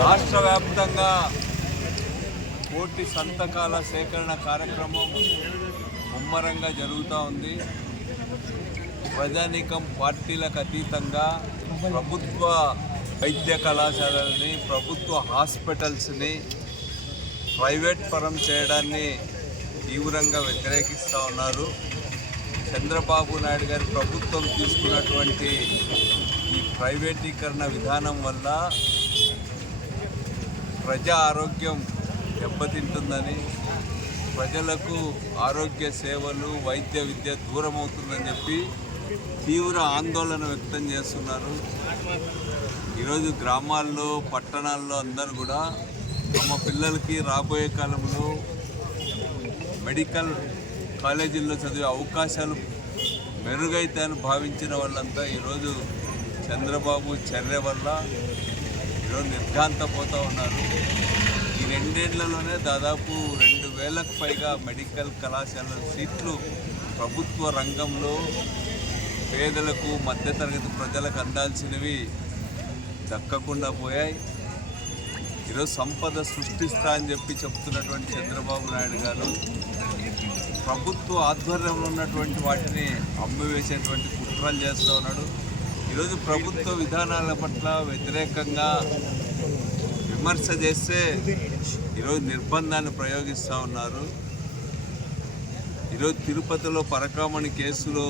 రాష్ట్ర వ్యాప్తంగా కోటి సంతకాల సేకరణ కార్యక్రమం ముమ్మరంగా జరుగుతూ ఉంది. ప్రజానీకం పార్టీలకు అతీతంగా ప్రభుత్వ వైద్య కళాశాలలని, ప్రభుత్వ హాస్పిటల్స్ని ప్రైవేట్ పరం చేయడాన్ని తీవ్రంగా వ్యతిరేకిస్తూ ఉన్నారు. చంద్రబాబు నాయుడు గారి ప్రభుత్వం తీసుకున్నటువంటి ఈ ప్రైవేటీకరణ విధానం వల్ల ప్రజా ఆరోగ్యం దెబ్బతింటుందని, ప్రజలకు ఆరోగ్య సేవలు, వైద్య విద్య దూరం అవుతుందని చెప్పి తీవ్ర ఆందోళన వ్యక్తం చేస్తున్నారు. ఈరోజు గ్రామాల్లో, పట్టణాల్లో అందరూ కూడా తమ పిల్లలకి రాబోయే కాలంలో మెడికల్ కాలేజీల్లో చదివే అవకాశాలు మెరుగైతాయని భావించిన వాళ్ళంతా ఈరోజు చంద్రబాబు చర్య వల్ల ఈరోజు నిర్ఘాంతపోతూ ఉన్నారు. ఈ రెండేళ్లలోనే దాదాపు 2000కు పైగా మెడికల్ కళాశాలల సీట్లు ప్రభుత్వ రంగంలో పేదలకు, మధ్యతరగతి ప్రజలకు అందాల్సినవి దక్కకుండా పోయాయి. ఈరోజు సంపద సృష్టిస్తా అని చెప్పి చెప్తున్నటువంటి చంద్రబాబు నాయుడు గారు ప్రభుత్వ ఆధ్వర్యంలో ఉన్నటువంటి వాటిని అమ్మివేసేటువంటి కుట్రలు చేస్తూ ఉన్నాడు. ఈరోజు ప్రభుత్వ విధానాల పట్ల వ్యతిరేకంగా విమర్శ చేస్తే ఈరోజు నిర్బంధాన్ని ప్రయోగిస్తూ ఉన్నారు. ఈరోజు తిరుపతిలో పరకామణి కేసులో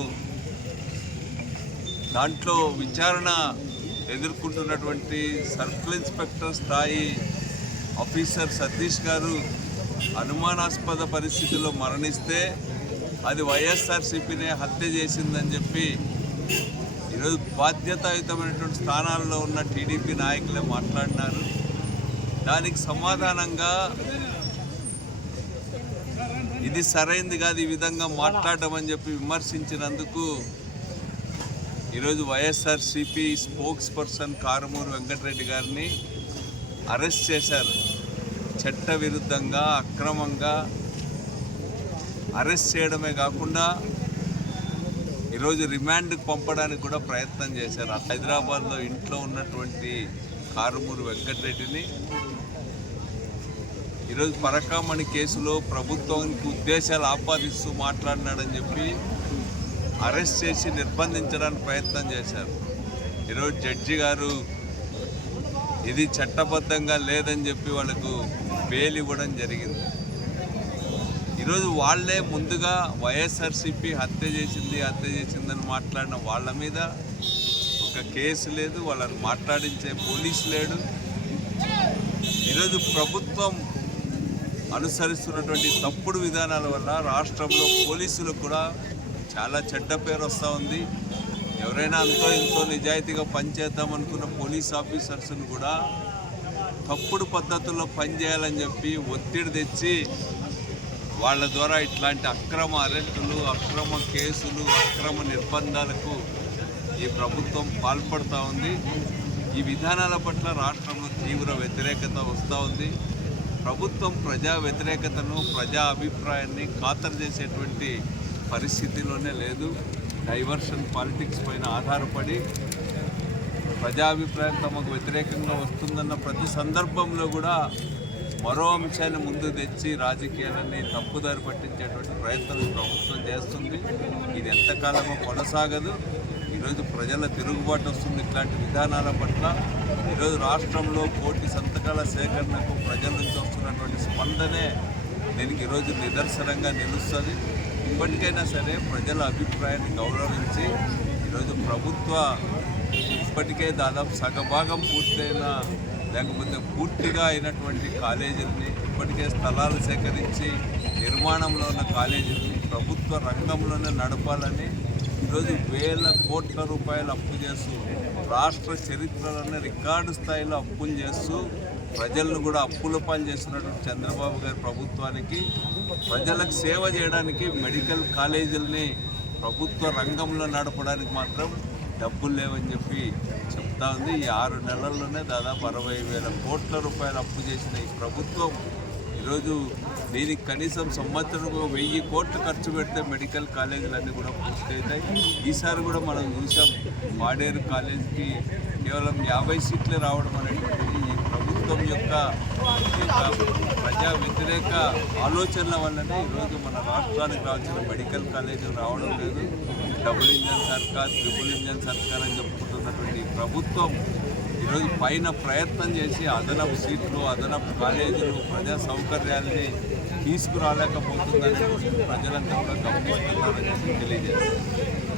దాంట్లో విచారణ ఎదుర్కొంటున్నటువంటి సర్కిల్ ఇన్స్పెక్టర్ స్థాయి ఆఫీసర్ సతీష్ గారు అనుమానాస్పద పరిస్థితుల్లో మరణిస్తే అది వైఎస్ఆర్సీపీనే హత్య చేసిందని చెప్పి ఈరోజు బాధ్యతాయుతమైనటువంటి స్థానాల్లో ఉన్న టీడీపీ నాయకులే మాట్లాడినారు. దానికి సమాధానంగా ఇది సరైంది కాదు, ఈ విధంగా మాట్లాడడం అని చెప్పి విమర్శించినందుకు ఈరోజు వైఎస్ఆర్సీపీ స్పోక్స్ పర్సన్ కారుమూరి వెంకటరెడ్డి గారిని అరెస్ట్ చేశారు. చట్ట విరుద్ధంగా, అక్రమంగా అరెస్ట్ చేయడమే కాకుండా ఈరోజు రిమాండ్కి పంపడానికి కూడా ప్రయత్నం చేశారు. హైదరాబాద్లో ఇంట్లో ఉన్నటువంటి కారుమూరి వెంకటరెడ్డిని ఈరోజు పరకామణి కేసులో ప్రభుత్వానికి ఉద్దేశాలు ఆపాదిస్తూ మాట్లాడినాడని చెప్పి అరెస్ట్ చేసి నిర్బంధించడానికి ప్రయత్నం చేశారు. ఈరోజు జడ్జి గారు ఇది చట్టబద్ధంగా లేదని చెప్పి వాళ్ళకు బెయిల్ ఇవ్వడం జరిగింది. ఈరోజు వాళ్ళే ముందుగా వైఎస్ఆర్సీపీ హత్య చేసిందని మాట్లాడిన వాళ్ళ మీద ఒక కేసు లేదు, వాళ్ళని మాట్లాడించే పోలీసు లేడు. ఈరోజు ప్రభుత్వం అనుసరిస్తున్నటువంటి తప్పుడు విధానాల వల్ల రాష్ట్రంలో పోలీసులకు కూడా చాలా చెడ్డ పేరు వస్తూ ఉంది. ఎవరైనా అంతో ఇంతో నిజాయితీగా పనిచేద్దాం అనుకున్న పోలీస్ ఆఫీసర్స్ని కూడా తప్పుడు పద్ధతుల్లో పనిచేయాలని చెప్పి ఒత్తిడి తెచ్చి వాళ్ళ ద్వారా ఇట్లాంటి అక్రమ అరెస్టులు, అక్రమ కేసులు, అక్రమ నిర్బంధాలకు ఈ ప్రభుత్వం పాల్పడుతూ ఉంది. ఈ విధానాల పట్ల రాష్ట్రంలో తీవ్ర వ్యతిరేకత వస్తూ ఉంది. ప్రభుత్వం ప్రజా వ్యతిరేకతను, ప్రజా అభిప్రాయాన్ని ఖాతరు చేసేటువంటి పరిస్థితిలోనే లేదు. డైవర్షన్ పాలిటిక్స్ పైన ఆధారపడి ప్రజాభిప్రాయం తమకు వ్యతిరేకంగా వస్తుందన్న ప్రతి సందర్భంలో కూడా మరో అంశాన్ని ముందు తెచ్చి రాజకీయాలన్నీ తప్పుదారి పట్టించేటువంటి ప్రయత్నం ప్రభుత్వం చేస్తుంది. ఇది ఎంతకాలమో కొనసాగదు. ఈరోజు ప్రజల తిరుగుబాటు వస్తుంది ఇట్లాంటి విధానాల పట్ల. ఈరోజు రాష్ట్రంలో కోటి సంతకాల సేకరణకు ప్రజల నుంచి వస్తున్నటువంటి స్పందనే దీనికి ఈరోజు నిదర్శనంగా నిలుస్తుంది. ఇప్పటికైనా సరే ప్రజల అభిప్రాయాన్ని గౌరవించి ఈరోజు ప్రభుత్వ ఇప్పటికే దాదాపు సగభాగం పూర్తయిన లేకపోతే పూర్తిగా అయినటువంటి కాలేజీలని, ఇప్పటికే స్థలాలు సేకరించి నిర్మాణంలో ఉన్న కాలేజీలని ప్రభుత్వ రంగంలోనే నడపాలని ఈరోజు వేల కోట్ల రూపాయలు అప్పు చేస్తూ, రాష్ట్ర చరిత్రలోనే రికార్డు స్థాయిలో అప్పులు చేస్తూ ప్రజలను కూడా అప్పుల పాలు చేస్తున్నటువంటి చంద్రబాబు గారి ప్రభుత్వానికి ప్రజలకు సేవ చేయడానికి మెడికల్ కాలేజీలని ప్రభుత్వ రంగంలో నడపడానికి మాత్రం డబ్బులు లేవని చెప్పి చెప్తా ఉంది. ఈ 6 నెలల్లోనే దాదాపు 60,000 కోట్ల రూపాయలు అప్పు చేసిన ఈ ప్రభుత్వం ఈరోజు దీనికి కనీసం సంవత్సరంలో 1000 కోట్లు ఖర్చు పెడితే మెడికల్ కాలేజీలన్నీ కూడా పూర్తవుతాయి. ఈసారి కూడా మనం చూసాం, పాడేరు కాలేజీకి కేవలం 50 సీట్లే రావడం అనేటువంటిది ఈ ప్రభుత్వం ప్రభుత్వం యొక్క ప్రజా వ్యతిరేక ఆలోచనల వల్లనే ఈరోజు మన రాష్ట్రానికి రావాల్సిన మెడికల్ కాలేజీలు రావడం లేదు. డబుల్ ఇంజన్ సర్కార్, ట్రిపుల్ ఇంజన్ సర్కార్ అని చెప్పుకుంటున్నటువంటి ప్రభుత్వం ఈరోజు పైన ప్రయత్నం చేసి అదనపు సీట్లు, అదనపు కాలేజీలు, ప్రజా సౌకర్యాలని తీసుకురాలేకపోతుందని ప్రజలంతా కూడా గమనిస్తున్నారని తెలియజేస్తారు.